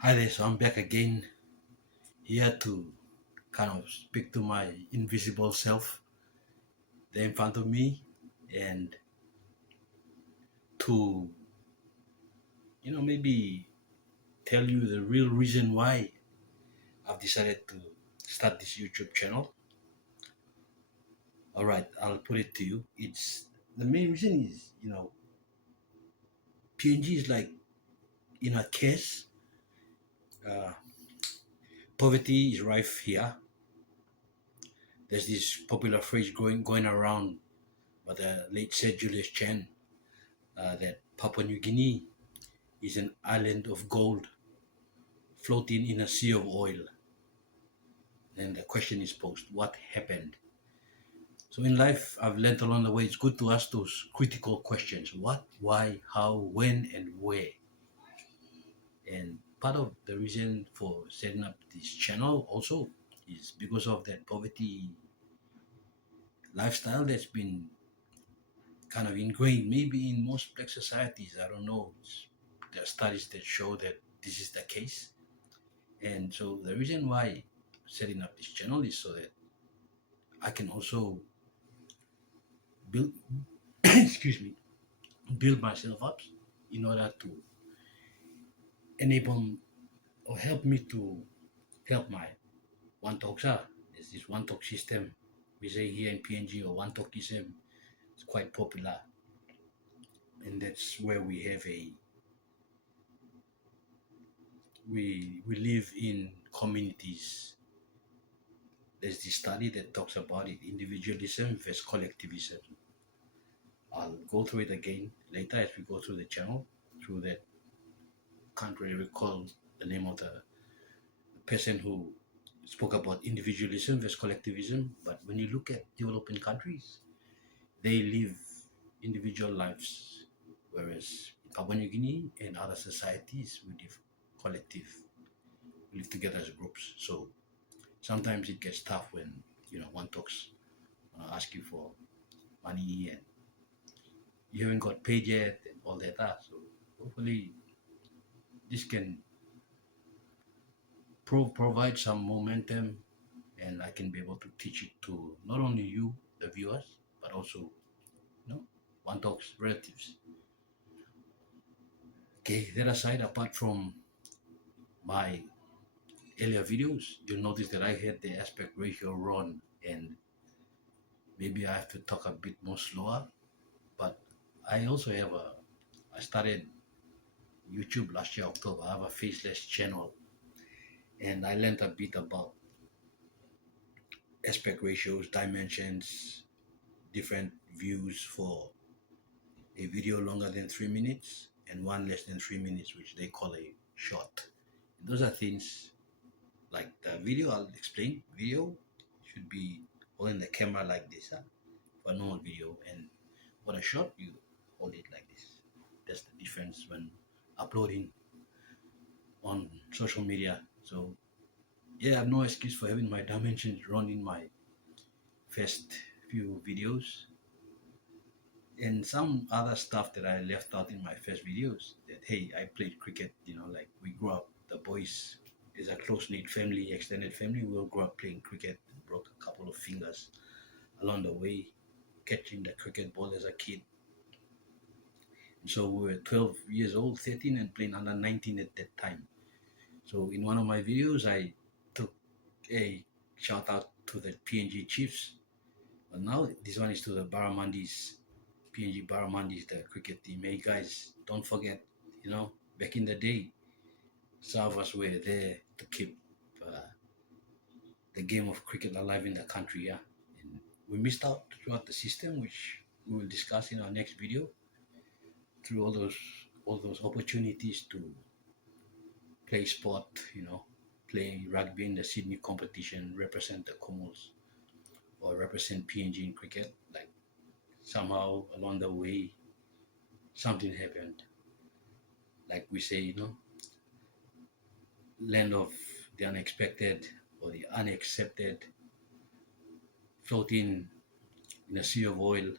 Hi there, so I'm back again here to kind of speak to my invisible self there in front of me and to, maybe tell you the real reason why I've decided to start this YouTube channel. All right, I'll put it to you. It's the main reason is, PNG is like in a case, uh, poverty is rife here. There's this popular phrase going around by the late Sir Julius Chen that Papua New Guinea is an island of gold floating in a sea of oil. Then the question is posed, what happened? So in life, I've learned along the way, it's good to ask those critical questions. What, why, how, when, and where? And part of the reason for setting up this channel also is because of that poverty lifestyle that's been kind of ingrained maybe in most black societies. I don't know. There are studies that show that this is the case. And so the reason why setting up this channel is so that I can also build excuse me, build myself up in order to enable or help me to help my Wantok. There's this Wantok system we say here in PNG, or Wantokism. It's quite popular, and that's where we live in communities. There's this study that talks about it, individualism versus collectivism. I'll go through it again later as we go through the channel, through that. Can't really recall the name of the person who spoke about individualism versus collectivism. But when you look at developing countries, they live individual lives, whereas in Papua New Guinea and other societies, we live collective, we live together as groups. So sometimes it gets tough when one talks, ask you for money and you haven't got paid yet and all that. So hopefully this can provide some momentum, and I can be able to teach it to not only you, the viewers, but also one talks relatives. Okay, that aside, apart from my earlier videos, you'll notice that I had the aspect ratio wrong, and maybe I have to talk a bit more slower. But I also have I started YouTube last year October. I have a faceless channel, and I learned a bit about aspect ratios, dimensions, different views for a video longer than 3 minutes and one less than 3 minutes, which they call a short. Those are things like the video. I'll explain. Video should be holding the camera like this for a normal video, and for a short, you hold it like this. That's the difference when uploading on social media. So yeah, I have no excuse for having my dimensions wrong in my first few videos, and some other stuff that I left out in my first videos. That hey, I played cricket. Like we grew up, the boys is a close knit family, extended family. We all grew up playing cricket. Broke a couple of fingers along the way, catching the cricket ball as a kid. And so we were 12 years old, 13, and playing under 19 at that time. So in one of my videos, I took a shout out to the PNG Chiefs. But now this one is to the Barramundis, PNG Barramundis, the cricket team. Hey guys, don't forget, back in the day, some of us were there to keep the game of cricket alive in the country. Yeah, and we missed out throughout the system, which we will discuss in our next video. Through all those opportunities to play sport, play rugby in the Sydney competition, represent the Comals or represent PNG in cricket. Like somehow along the way, something happened. Like we say, land of the unexpected or the unaccepted, floating in a sea of oil,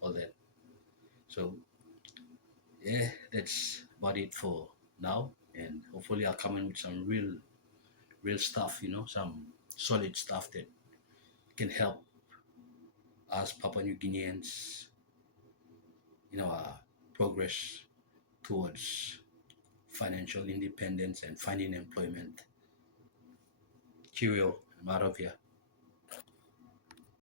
all that. So yeah, that's about it for now. and hopefully I'll come in with some real stuff, some solid stuff that can help us Papua New Guineans, progress towards financial independence and finding employment. Cheerio, I'm out of here.